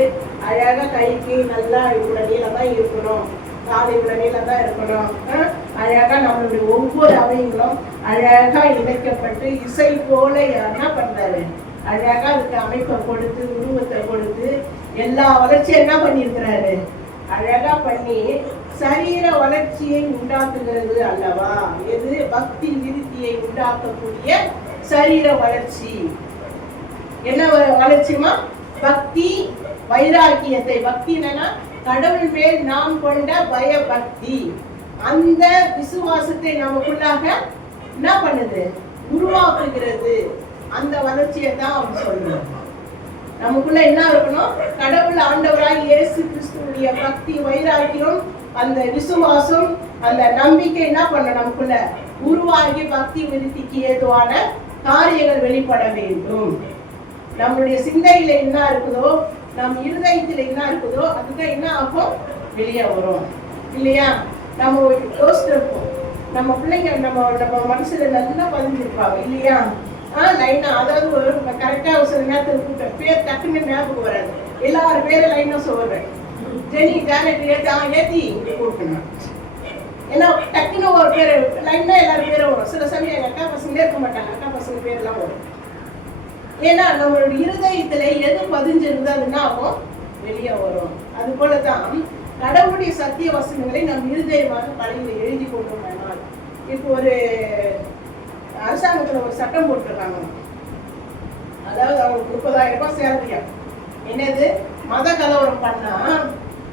அழகா கைக்கு நல்லா இவ்வளவு நீளம் தான் இருக்கணும், கால் இவ்வளவு நீளம் தான் இருக்கணும். அழகா நம்மளுடைய ஒவ்வொரு அவைகளும் அழகா இணைக்கப்பட்டு இசை போல என்ன பண்றாரு? அழகா அதுக்கு அமைப்பை கொடுத்து உருவத்தை கொடுத்து எல்லா வளர்ச்சியும் என்ன பண்ணியிருக்கிறாரு? அழகா பண்ணி சரீர வளர்ச்சியை உண்டாக்குகிறது அல்லவா? எது? பக்தி விருத்தியை உண்டாக்கக்கூடிய சரீர வளர்ச்சி. என்ன வளர்ச்சிமா? பக்தி வைராக்கியத்தை. பக்தி என்னன்னா கடவுள் மேல் நாம் கொண்ட பய பக்தி. அந்த விசுவாசத்தை நமக்குள்ளாக என்ன பண்ணுது? உருவாக்குகிறது. அந்த வளர்ச்சியை தான் அவன் சொல்றான். நமக்குள்ள என்ன இருக்கணும்? கடவுள் ஆண்டவராய் இயேசு கிறிஸ்துவுடைய பக்தி வைராக்கியம், அந்த விசுவாசம், அந்த நம்பிக்கை என்ன பண்ண நமக்குள்ள உருவாகி பக்தி விருத்திக்கு ஏதுவான காரியங்கள் வெளிப்பட வேண்டும். நம்மளுடைய சிந்தையில என்ன இருக்குதோ, நம் இருதயத்துல என்ன இருக்குதோ அதுதான் என்ன ஆகும்? வெளியே வரும் இல்லையா? நம்ம யோசிச்சிருப்போம், நம்ம பிள்ளைங்க நம்ம மனசுல நல்லா பதிஞ்சிருப்பாங்க இல்லையா? லைனா, அதாவது ஒரு கரெக்டா ஒரு சில நேரத்தில் கூட்ட பேர் டக்குன்னு ஞாபகம் வராது. எல்லாரும் பேரை லைனா சொல்றேன். ஜெனி ஜானட் ஏத்தி இப்படி கொடுக்கணும். ஏன்னா டக்குன்னு ஒரு பேர் லைனா எல்லாரும் பேரும் வரும். சில சமயம் எங்க அக்கா பசங்களே இருக்க மாட்டாங்க, அக்கா பசங்க பேர் எல்லாம் வரும். ஏன்னா நம்மளோட இருதயத்துல எது பதிஞ்சிருந்தா அது என்ன ஆகும், வெளியே வரும். அது போலதான் கடவுளுடைய சத்திய வசனங்களை நம் இருதயமாக பழையில எழுதி கொண்டோம்னால், இப்போ ஒரு அரசாங்கத்துல ஒரு சட்டம் போட்டிருக்காங்க. அதாவது அவங்களுக்கு 30,000 ரூபாய் சேலரியா. என்னது, மத கலவரம் பண்ணா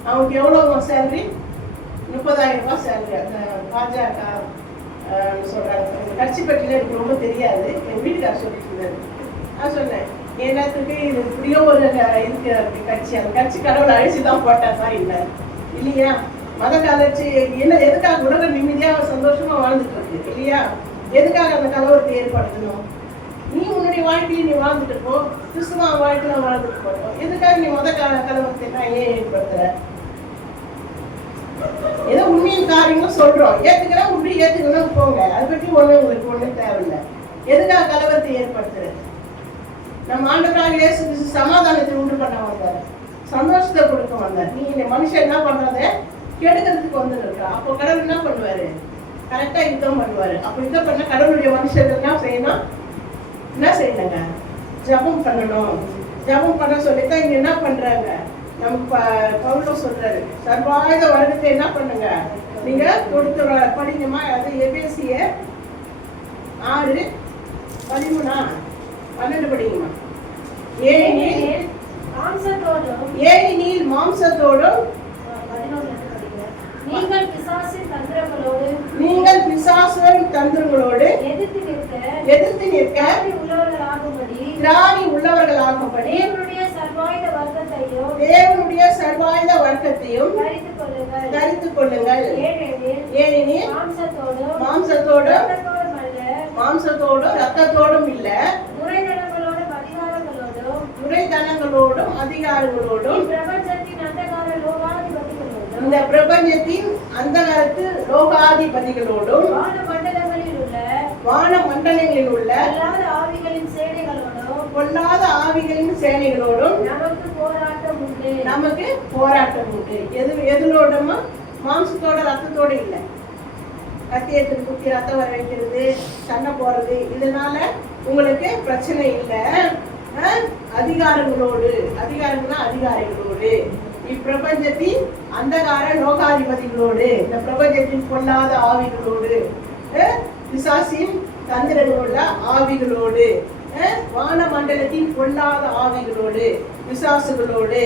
அவங்களுக்கு எவ்வளவு சேலரி? 30,000 ரூபாய் சேலரி. அந்த பாஜக சொல்றாங்க. கட்சி பற்றியில எனக்கு ரொம்ப தெரியாது, என் வீட்டுக்கார சொல்லிட்டு இருந்தாரு. நான் சொன்னேன், எல்லாத்துக்கு இது இப்படியோ ஒரு இருக்கு கட்சி, அந்த கட்சி கடவுளை அழிச்சுதான் போட்டாதான் இல்லை இல்லையா? மத கலர்ச்சி என்ன, எதுக்காக உலக நிம்மதியா சந்தோஷமா வாழ்ந்துட்டு இருக்கு இல்லையா? எதுக்காக அந்த கலவரத்தை ஏற்படுத்தணும்? நீ உன்னுடைய வாழ்க்கையை நீ வாழ்ந்துட்டு போ, கிறிஸ்துவ வாழ்க்கையில வாழ்ந்துட்டு போட்டோம். எதுக்காக நீ மத கலவரத்தை நான் ஏன் ஏற்படுத்துற? ஏதோ உண்மையின் காரியங்களும் சொல்றோம், ஏத்துக்கிறேன் உண்மை ஏத்துக்கணும் போங்க, அதை பற்றி உங்களுக்கு ஒண்ணு தேவையில்லை. எதுக்காக கலவரத்தை ஏற்படுத்துறது? நம்ம ஆண்டவராக இயேசு கிறிஸ்து சமாதானத்தை உண்டு பண்ண வந்தார், சந்தோஷத்தை கொடுக்க வந்தார். நீ இந்த மனுஷன் என்ன பண்றத கெடுக்கிறதுக்கு வந்து இருக்கா. அப்போ கடவுள் என்ன பண்ணுவாரு? கரெக்டா யுத்தம் பண்ணுவாரு. அப்போ யுத்தம் பண்ண கடவுளுடைய மனுஷர்கள் என்ன செய்யணும்? என்ன செய்யணுங்க? ஜபம் பண்ணணும். ஜபம் பண்ண சொல்லித்தான் இங்க என்ன பண்றாங்க, நம்ம பவுலும் சொல்றாரு, சர்வாயுத வர்க்கத்தை என்ன பண்ணுங்க நீங்க கொடுத்து படிங்கம்மா. அது எபேசியர் 6:13 படிங்கம்மா. ஏனெனில் மாம்சத்தோடும் நீங்கள் பிசாசின் தந்திரங்களோடு எதிர்த்து நிற்க திராணி உள்ளவர்களாகும்படி தேவனுடைய சர்வாயுத வர்க்கத்தையும் தரித்துக் கொள்ளுங்கள். ஏனெனில் மாம்சத்தோடும் ரத்தத்தோடும் இல்ல, துரைத்தனங்களோடும் அதிகாரங்களோடும் இந்த பிரபஞ்சத்தின் அந்தகாரத்து லோகாதிபதிகளோடும் வான மண்டலங்களில் உள்ள பொல்லாத ஆவிகளின் சேனைகளோடும் நமக்கு போராட்டம் உண்டு. எதுலோடமா? மாம்சத்தோட ரத்தத்தோட இல்லை. கத்தியத்தில் குத்தி ரத்தம் வர வைக்கிறது, சண்டை போடுறது, இதனால உங்களுக்கு பிரச்சனை இல்லை. அதிகாரங்களோடு இப்பிரபஞ்சத்தின் அந்தகார லோகாதிபதிகளோடு, இந்த பிரபஞ்சத்தின் பொல்லாத ஆவிகளோடு, பிசாசின் தந்திரங்களுள்ள ஆவிகளோடு, வான மண்டலத்தின் பொல்லாத ஆவிகளோடு, பிசாசுகளோடு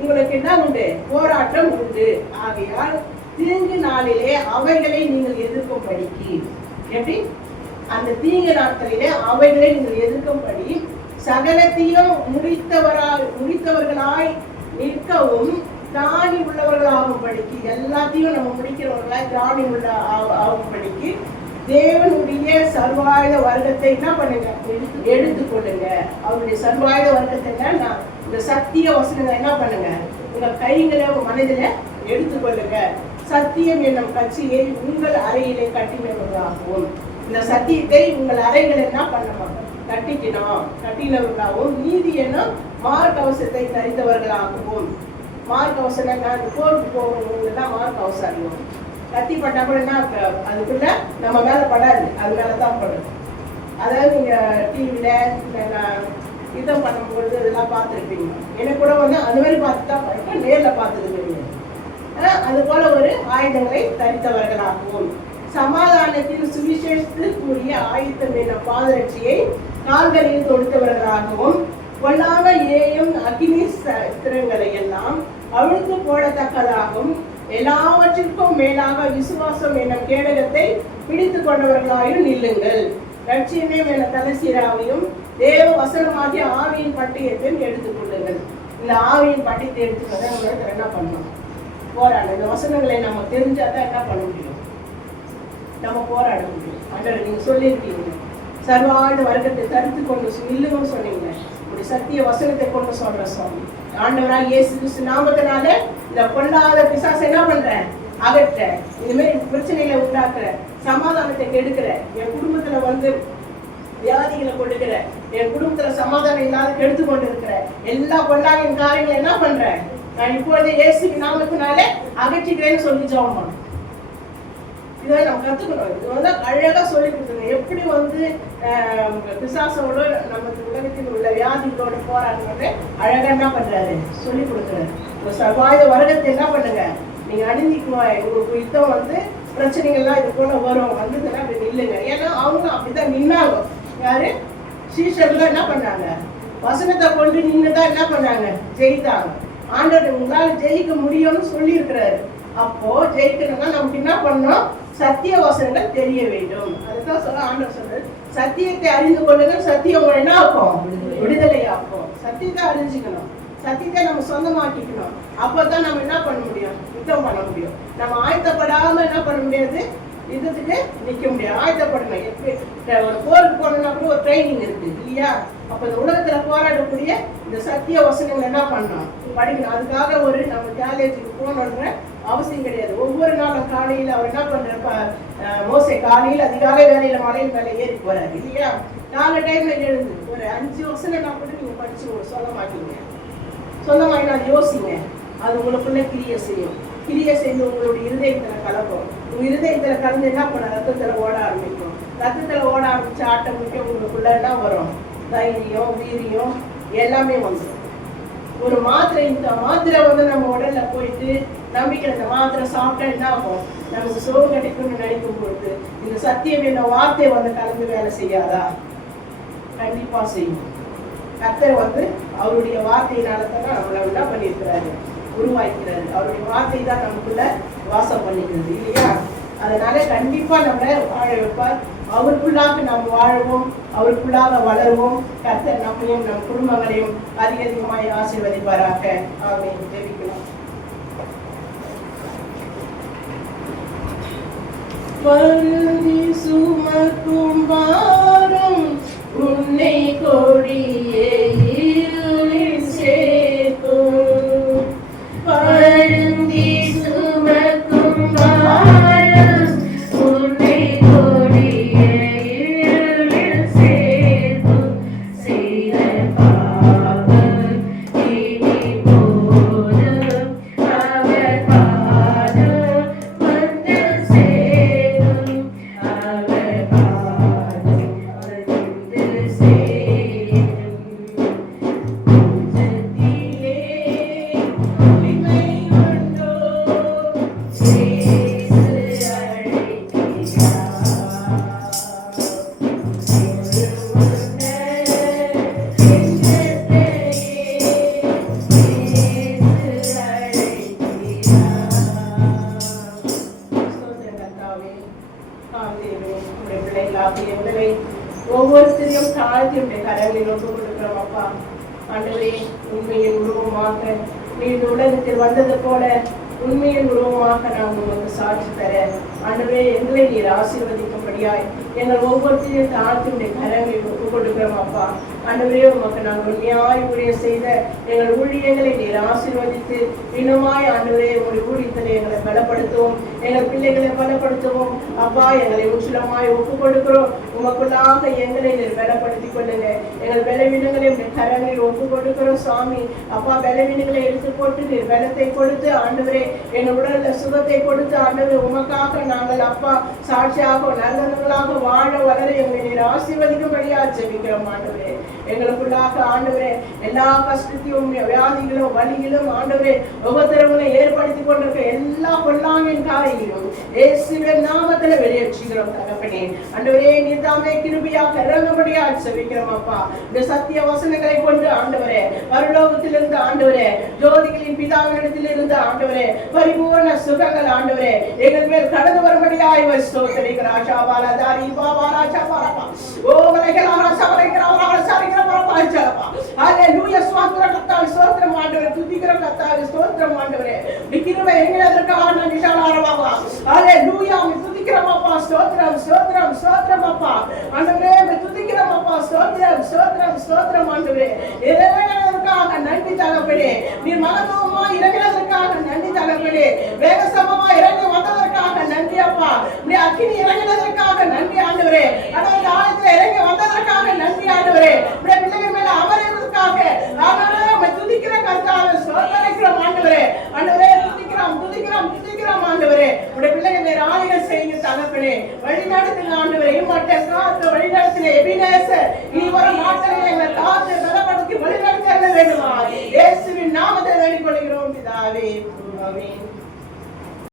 உங்களுக்கு என்ன உண்டு? போராட்டம் உண்டு. ஆகையால் தீங்கு நாளிலே அவைகளை நீங்கள் எதிர்க்கும்படிக்கு, எப்படி அந்த தீங்கு நாட்களிலே அவைகளை நீங்கள் எதிர்க்கும்படி சகலத்தையும் முடித்தவர்களாய் நிற்கவும் திராணி உள்ளவர்களாகும்படிக்கு, எல்லாத்தையும் நம்ம முடிக்கிறவர்களாய் திராணி உள்ள ஆகும்படிக்கு தேவனுடைய சர்வாயுத வர்க்கத்தை என்ன பண்ணுங்க? எடுத்துக்கொள்ளுங்க. அவருடைய சர்வாயுத வர்க்கத்தை இந்த சத்திய வசனங்களை என்ன பண்ணுங்க? உங்க கைகளை உங்க மனதில எடுத்துக்கொள்ளுங்க. சத்தியம் என்னும் கட்சியை உங்கள் அறையிலே கட்டினவர்களாகவும், இந்த சத்தியத்தை உங்கள் அறைகளை என்ன பண்ணணும்? கட்டினவர்களாகவும், நீதி என்னும் மார்க்கவசத்தை தரித்தவர்களாகவும். மார்க்கவசம் என்ன? போருக்கு போகிறவங்கெல்லாம் மார்க்கவசம் அறிவோம். கத்தி பட்டா கூட என்ன, அதுக்குள்ள நம்ம மேல படாது, அது மேலதான் படும். அதாவது நீங்க டிவியில யுத்தம் பண்ணும்பொழுது இதெல்லாம் பார்த்துருப்பீங்க. எனக்கு கூட வந்து அது மாதிரி பார்த்து தான் படிப்பேன், நேர்ல பார்த்தது கிடையாது. அது போல ஒரு ஆயுதங்களை தரித்தவர்களாகவும், சமாதானத்தில் சுவிசேஷத்திற்குரிய ஆயுதம் என்ற பாதரட்சியை கால்களில் தொடுத்தவர்களாகவும், பொல்லாத ஏயும் அக்னி ஸ்திரங்களை எல்லாம் அழுத்து போடத்தக்கதாகவும், எல்லாவற்றிற்கும் மேலாக விசுவாசம் என்னும் கேடகத்தை பிடித்து கொண்டவர்களாயும் நில்லுங்கள். லட்சியமே என தலைசீராவையும் தேவ வசனமாகிய ஆவியின் பட்டயத்தையும் எடுத்துக்கொள்ளுங்கள். இந்த ஆவியின் பட்டயத்தை எடுத்துக்கொள்ள நம்மளுக்கு என்ன பண்ணணும்? போராடும். இந்த வசனங்களை நம்ம தெரிஞ்சாதான் என்ன பண்ண முடியும்? நம்ம போராட முடியும். ஆண்டவர் நீங்க சொல்லியிருக்கீங்க, சர்வாயுத வர்க்கத்தை தரித்து கொண்டு நில்லுங்கன்னு சொன்னீங்க. இப்படி சத்திய வசனத்தை கொண்டு சொல்ற சுவாமி ஆண்டவராக இயேசு கிறிஸ்து நாமத்தினால இந்த பொல்லாத பிசாசை என்ன பண்றேன்? அகற்ற. இனிமேல் பிரச்சனைகளை உண்டாக்குற, சமாதானத்தை கெடுக்கிற, என் குடும்பத்துல வந்து வியாதிகளை கொடுக்கிற, என் குடும்பத்துல சமாதானம் இல்லாத கெடுத்து கொண்டு இருக்கிற எல்லா பொல்லாங்கின் காரியங்களை என்ன பண்றேன், நான் இப்பொழுது இயேசுவின் நாமத்தினாலே அகற்றிக்கிறேன்னு சொல்லி ஜெபம் பண்ணணும். இதை நம்ம கத்துக்கணும். இது வந்து அழகா சொல்லி கொடுத்துருங்க. எப்படி வந்து பிசாசோட நம்ம உலகத்தில் உள்ள வியாதிகளோட போராடுறது அழகா என்ன பண்றாரு சொல்லி கொடுக்குறாரு. இந்த சர்வாயுத வர்க்கத்தை என்ன பண்ணுங்க, நீங்க அணிந்திக்குவாய். உங்களுக்கு யுத்தம் வந்து பிரச்சனைகள்லாம் இது போல வரும், வந்ததுன்னா அப்படி நில்லுங்க. ஏன்னா அவங்க அப்படிதான் நின்னாங்க. யாரு சீஷர்லாம் என்ன பண்ணாங்க, வசனத்தை கொண்டு நின்னுதான் என்ன பண்ணாங்க, ஜெயித்தாங்க. ஆண்டவர் உங்களால ஜெயிக்க முடியும்னு சொல்லி இருக்கிறாரு. அப்போ ஜெயிக்கணும்னா நமக்கு என்ன பண்ணணும், சத்திய வசனங்கள் தெரிய வேண்டும். அதுதான் சொல்ல ஆண்டவர் சொல்றது, சத்தியத்தை அறிந்து கொள்ளுங்க, சத்தியம் உங்களை என்ன ஆக்கும், விடுதலை ஆக்கும். சத்தியத்தை அறிஞ்சுக்கணும், சத்தியத்தை நம்ம சொந்தமாக்கிக்கணும். அப்பதான் நம்ம என்ன பண்ண முடியும், யுத்தம் பண்ண முடியும். நம்ம ஆயத்தப்படாம என்ன பண்ண முடியாது, யுத்தத்துக்கு நிக்க முடியாது. ஆயத்தப்படணும். எப்படி ஒரு போருக்கு போனோம்னா கூட ஒரு ட்ரைனிங் இருக்கு இல்லையா? அப்ப இந்த உலகத்துல போராடக்கூடிய இந்த சத்திய வசனங்கள் என்ன பண்ணணும், படிக்கணும். அதுக்காக ஒரு நம்ம காலேஜுக்கு போகணுன்ற அவசியம் கிடையாது. ஒவ்வொரு நாளும் காலையில அவர் என்ன பண்ற, மோசே காலையில் அதிகாலை வேலையில மலையின் மேல ஏறி போறாரு இல்லையா? 4 டைம்ல எழுந்து ஒரு 5 வசனம்னா கூட நீங்க படிச்சு சொல்ல மாட்டீங்க. சொந்தமாயினா யோசிங்க, அது உங்களுக்குள்ள கிரியை செய்யும். கிரியை செய்து உங்களுடைய இருதயத்துல கலக்கும். உங்க இருதயத்துல கலந்து என்ன பண்ண, ரத்தத்துல ஓட ஆரம்பிக்கும். ரத்தத்துல ஓட ஆரம்பிச்சு ஆட்டோமேட்டிக்கா உங்களுக்குள்ள என்ன வரும், தைரியம், வீரியம் எல்லாமே வந்துடும். ஒரு மாத்திரை, இந்த மாத்திரை வந்து நம்ம உடல்ல போயிட்டு நம்பிக்கை, இந்த மாத்திரை சாப்பிட்டா என்ன ஆகும், நமக்கு சுகம் கிடைக்கும்னு நினைக்கும் பொழுது இந்த சத்தியம் என்ன வார்த்தை வந்து கலந்து வேலை செய்யாதா? கண்டிப்பா செய்யும். கர்த்தர் வந்து அவருடைய வார்த்தையினாலதான் நம்மளை என்ன பண்ணியிருக்கிறாரு, உருவாக்கிறாரு. அவருடைய வார்த்தை தான் நமக்குள்ள வாசம் பண்ணிக்கிறது இல்லையா? அதனால கண்டிப்பா நம்மளை வாழ வைப்பார். அவருக்குள்ளாக நாம் வாழவும், அவருக்குள்ளாக வளருவோம். கர்த்தர் நம்மையும் நம் குடும்பங்களையும் அதிகமாய் ஆசீர்வதிப்பாராக. ஆமென். ஜெபிக்கலாம். வருந்தி சுமக்கும் பாரம் உன்னை கொடியே இருளில் சேர்க்கும். வருந்தி சுமக்கும் பாரம் உன்னை கொடியே இருளில் சேர்க்கும். செய்த பாவம் இனி போதும், அவர் பாதம் வந்து சேரும். அவர் பாதம் வந்து சேரும். உச்சத்திலே உரிமை உண்டோ, இயேசு அழைக்கிறார். ஒவ்வொருத்தரையும் தாழ்த்தியுடைய கரங்களில் ஒப்பு கொடுக்கிறோம். அப்பா ஆண்டவரே, உண்மையின் உருவமாக நீ இந்த உலகத்தில் வந்தது போல உண்மையின் உருவமாக நாம் உங்களுக்கு சாட்சி தர ஆண்டவரே, எங்களை நீர் ஆசீர்வதிக்கும்படியாய் எங்கள் ஒவ்வொருத்தையும் தாழ்த்தியுடைய கரங்களில் ஒப்பு கொடுக்கிறோம். அப்பா ஆண்டவரே, உமக்கு நாங்கள் உண்மையாய் ஊழியம் செய்த எங்கள் ஊழியங்களை நீர் ஆசீர்வதித்து இன்னுமாய் ஆண்டவரே உங்களுடைய ஊழியத்தில் எங்களை பலப்படுத்துவோம், எங்கள் பிள்ளைகளை பலப்படுத்துவோம். அப்பா, எங்களை முற்றிலுமாய் ஒப்பு கொடுக்கிறோம். உமக்குள்ளாக எங்களை நீர் பலப்படுத்திக் கொள்ளுங்க. எங்கள் பலவீனங்களை உடைய கரங்களில் ஒப்பு கொடுக்கிறோம் சுவாமி. அப்பா, பலவீனங்களை எடுத்து போட்டு நீர் பலத்தை கொடுத்து ஆண்டவரே எங்கள் உடல்ல சுகத்தை கொடுத்து ஆண்டவரே உமக்காக நாங்கள் அப்பா சாட்சியாக நல்லவர்களாக வாழ வளர எங்களை நீர் ஆசீர்வதிக்கும்படியா ஜெபிக்கிறோம். ஆண்டவரே, எங்களுக்குள்ளாக ஆண்டவரே எல்லா கஷ்டத்தையும் வியாதிகளும் வலிகளும் ஆண்டவரே உபத்திரவங்களை ஏற்படுத்தி கொண்டிருக்க எல்லா பொல்லாங்கின் காரியங்களும் இயேசுவின் நாமத்துல வெளியேற்றுகிறோம். தகப்பனே ஆண்டவரே, நீர் தாமே கிருபையாக இறங்கும்படியா ஜெபிக்கிறோம். அப்பா, இந்த சத்திய வசனங்களை கொண்டு ஆண்டவரே பரலோகத்திலிருந்து ஆண்டவரே ஜோதிகளின் பிதாவினிடத்திலிருந்து ஆண்டவரே பரிபூர்ண சுகங்கள் ஆண்டவரே எங்கள் மேல் கடந்து வரும்படியாய் ஸ்தோத்திரிக்கிறோம். ஆஷா பாலதாரி பாபா ராஜா பாரப்பா ஓ மலைகளா ராஜா மலைகளா சாரிக்கிற பாரப்பா ஜலப்பா. ஹalleluya. ஸ்தோத்திரம் கர்த்தாவே, ஸ்தோத்திரம் ஆண்டவரே, துதிக்கிறோம் கர்த்தாவே, ஸ்தோத்திரம் ஆண்டவரே. கிருபை எங்களுக்காக நன்றி சொல்லுறோம். ஹalleluya. துதிக்கிறோம் அப்பா, ஸ்தோத்திரம் ஸ்தோத்திரம் ஸ்தோத்திரம் அப்பா. ஆண்டவரே துதிக்கிறோம் அப்பா, ஸ்தோத்திரம் ஸ்தோத்திரம் ஸ்தோத்திரம் ஆண்டவரே. இறைவனுக்காக நன்றி தகப்பனே. நீர் மகத்துவமா இறங்கினதற்காக நன்றி தகப்பனே. வேகசமமா இறங்கி வந்ததற்காக நன்றி அப்பா. நீ அக்கினி இறங்கினதற்காக நன்றி ஆண்டவரே. கடவுள் ஆலயத்தில் இறங்கி வந்ததற்காக தகப்பனே வழிநடத்துங்க ஆண்டவரே. இம்மட்ட காத்து வழிநடத்தின எபினேசர் இவரை நாட்களில் எங்களை காத்து பலப்படுத்தி வழிநடத்த வேண்டுமா இயேசுவின் நாமத்தை வேண்டிக் கொள்கிறோம் பிதாவே. ஆமென்.